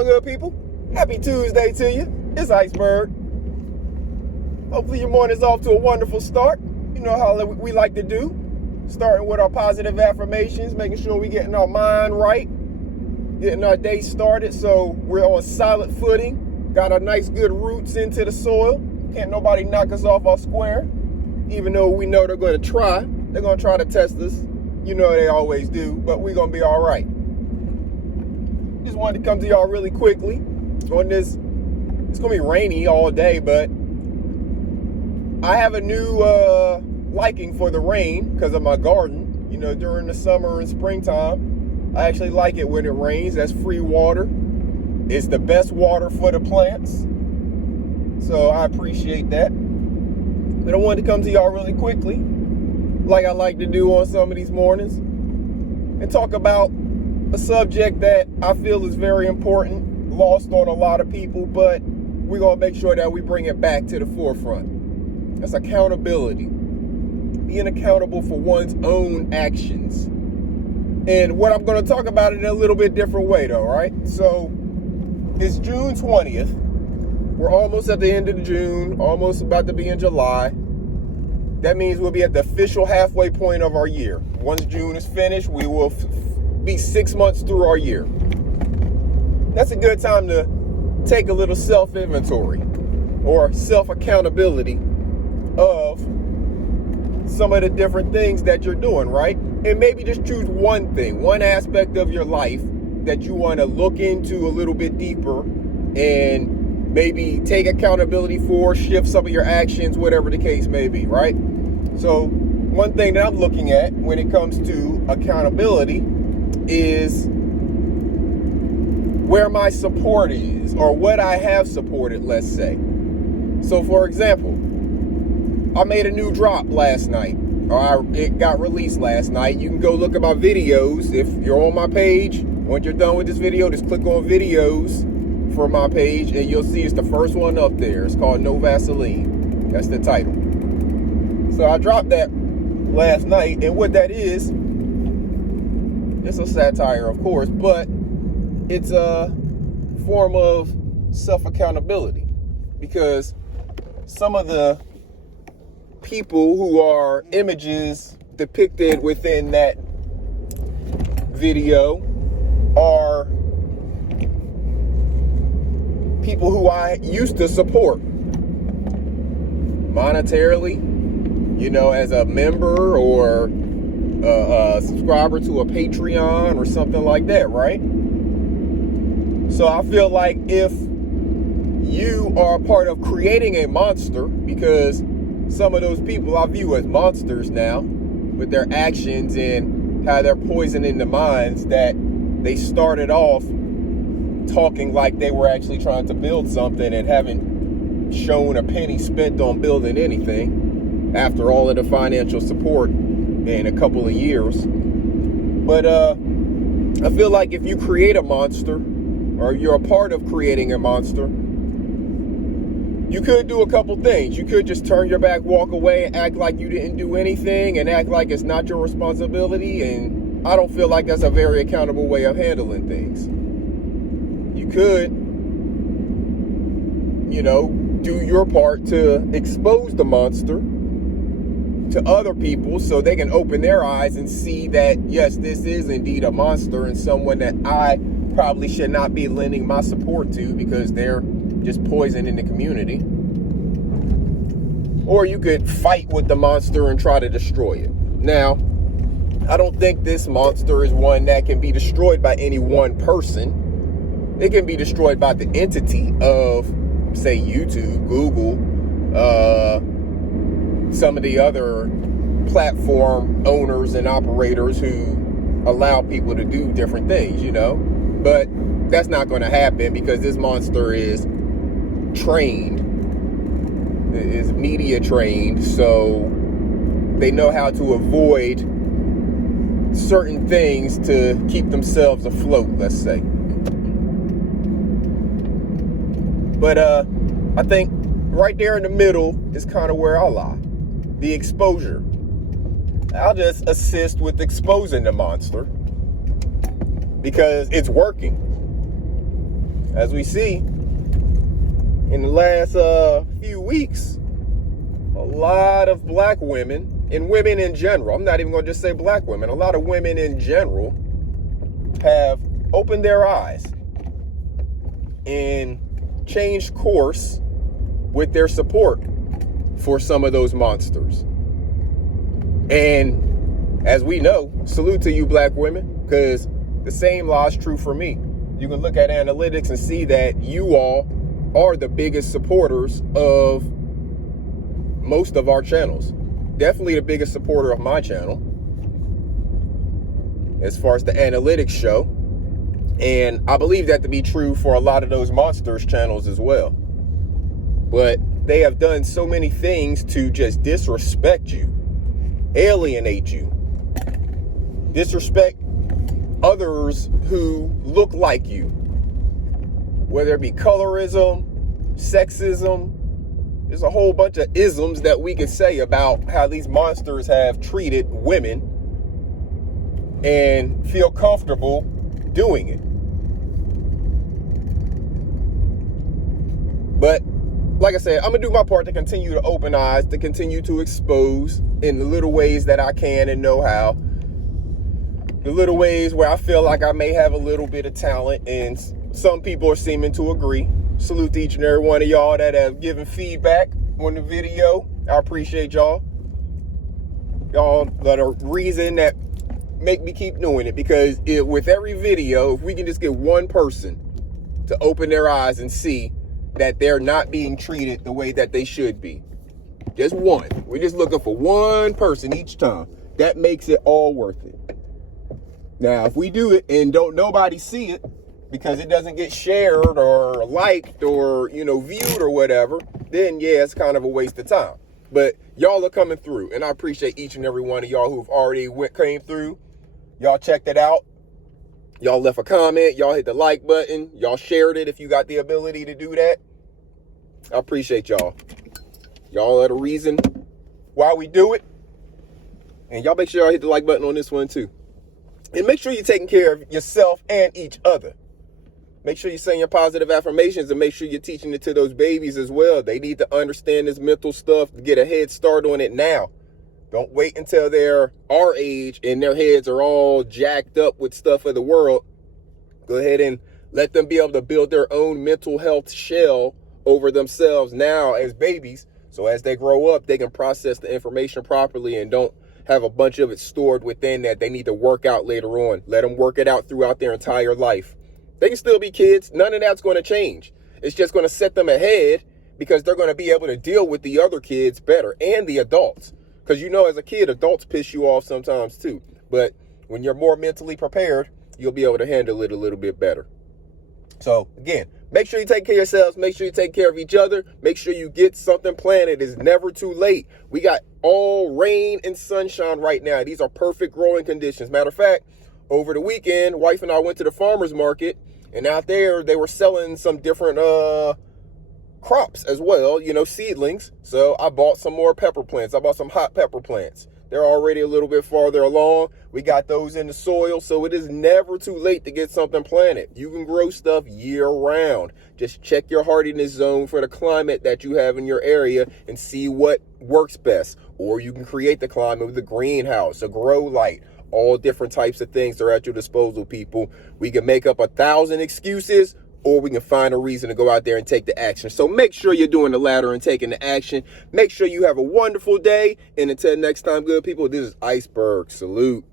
on, good people? Happy Tuesday to you. It's Iceberg. Hopefully your morning's off to a wonderful start. You know how we like to do. Starting with our positive affirmations, making sure we're getting our mind right, getting our day started so we're on solid footing. Got our nice good roots into the soil. Can't nobody knock us off our square. Even though we know they're going to try. They're going to try to test us. You know they always do, but we're going to be all right. Just wanted to come to y'all really quickly on this. It's going to be rainy all day, but I have a new liking for the rain because of my garden. You know, during the summer and springtime, I actually like it when it rains. That's free water. It's the best water for the plants. So I appreciate that. But I wanted to come to y'all really quickly, like I like to do on some of these mornings, and talk about a subject that I feel is very important, lost on a lot of people, but we're going to make sure that we bring it back to the forefront. That's accountability. Being accountable for one's own actions. And what I'm going to talk about it in a little bit different way, though, right? So it's June 20th. We're almost at the end of June, almost about to be in July. That means we'll be at the official halfway point of our year. Once June is finished, we will be 6 months through our year. That's a good time to take a little self-inventory or self-accountability of some of the different things that you're doing, right? And maybe just choose one thing, one aspect of your life that you want to look into a little bit deeper and maybe take accountability for, shift some of your actions, whatever the case may be, right? So one thing that I'm looking at when it comes to accountability is where my support is, or what I have supported, let's say. So for example, I made a new drop last night, or it got released last night. You can go look at my videos. If you're on my page, once you're done with this video, just click on videos for my page and you'll see it's the first one up there. It's called No Vaseline. That's the title. So I dropped that last night, and what that is, it's a satire, of course, but it's a form of self-accountability, because some of the people who are images depicted within that video are people who I used to support monetarily, you know, as a member or a subscriber to a Patreon or something like that, right? So I feel like if you are a part of creating a monster, because some of those people I view as monsters now with their actions and how they're poisoning the minds, that they started off talking like they were actually trying to build something and haven't shown a penny spent on building anything after all of the financial support in a couple of years. But I feel like if you create a monster, or you're a part of creating a monster, you could do a couple things. You could just turn your back, walk away, and act like you didn't do anything, and act like it's not your responsibility. And I don't feel like that's a very accountable way of handling things. You could, you know, do your part to expose the monster to other people so they can open their eyes and see that, yes, this is indeed a monster and someone that I probably should not be lending my support to because they're just poisoning the community. Or you could fight with the monster and try to destroy it. Now, I don't think this monster is one that can be destroyed by any one person. It can be destroyed by the entity of, say, YouTube, Google, some of the other platform owners and operators who allow people to do different things, you know. But that's not going to happen because this monster is trained, is media trained, so they know how to avoid certain things to keep themselves afloat, let's say. But I think right there in the middle is kind of where I lie. The exposure. I'll just assist with exposing the monster because it's working. as we see in the last few weeks, a lot of black women, and women in general, I'm not even going to just say black women, a lot of women in general have opened their eyes and changed course with their support for some of those monsters. And as we know, salute to you black women, because the same law is true for me. You can look at analytics and see that you all are the biggest supporters of most of our channels. Definitely the biggest supporter of my channel as far as the analytics show. And I believe that to be true for a lot of those monsters channels as well. But they have done so many things to just disrespect you, alienate you, disrespect others who look like you, whether it be colorism, sexism. There's a whole bunch of isms that we could say about how these monsters have treated women and feel comfortable doing it. But like I said, I'm going to do my part to continue to open eyes, to continue to expose in the little ways that I can and know how. The little ways where I feel like I may have a little bit of talent, and some people are seeming to agree. Salute to each and every one of y'all that have given feedback on the video. I appreciate y'all. Y'all that are reason that make me keep doing it, because with every video, if we can just get one person to open their eyes and see that they're not being treated the way that they should be. Just one. We're just looking for one person each time. That makes it all worth it. Now, if we do it and don't nobody see it because it doesn't get shared or liked or, viewed or whatever, then yeah, it's kind of a waste of time. But y'all are coming through, and I appreciate each and every one of y'all who've already came through. Y'all checked it out. Y'all left a comment. Y'all hit the like button. Y'all shared it if you got the ability to do that. I appreciate y'all. Y'all are the reason why we do it. And y'all make sure y'all hit the like button on this one too. And make sure you're taking care of yourself and each other. Make sure you're saying your positive affirmations, and make sure you're teaching it to those babies as well. They need to understand this mental stuff to get a head start on it now. Don't wait until they're our age and their heads are all jacked up with stuff of the world. Go ahead and let them be able to build their own mental health shell over themselves now as babies. So as they grow up, they can process the information properly and don't have a bunch of it stored within that they need to work out later on. Let them work it out throughout their entire life. They can still be kids. None of that's going to change. It's just going to set them ahead because they're going to be able to deal with the other kids better and the adults. Because as a kid, adults piss you off sometimes too. But when you're more mentally prepared, you'll be able to handle it a little bit better. So again, make sure you take care of yourselves. Make sure you take care of each other. Make sure you get something planted. It's never too late. We got all rain and sunshine right now. These are perfect growing conditions. Matter of fact, over the weekend, wife and I went to the farmer's market, and out there they were selling some different crops as well, seedlings. So I bought some more pepper plants. I bought some hot pepper plants. They're already a little bit farther along. We got those in the soil, so it is never too late to get something planted. You can grow stuff year round. Just check your hardiness zone for the climate that you have in your area and see what works best. Or you can create the climate with a greenhouse, a grow light. All different types of things are at your disposal, people. We can make up 1,000 excuses, or we can find a reason to go out there and take the action. So make sure you're doing the latter and taking the action. Make sure you have a wonderful day. And until next time, good people, this is Iceberg. Salute.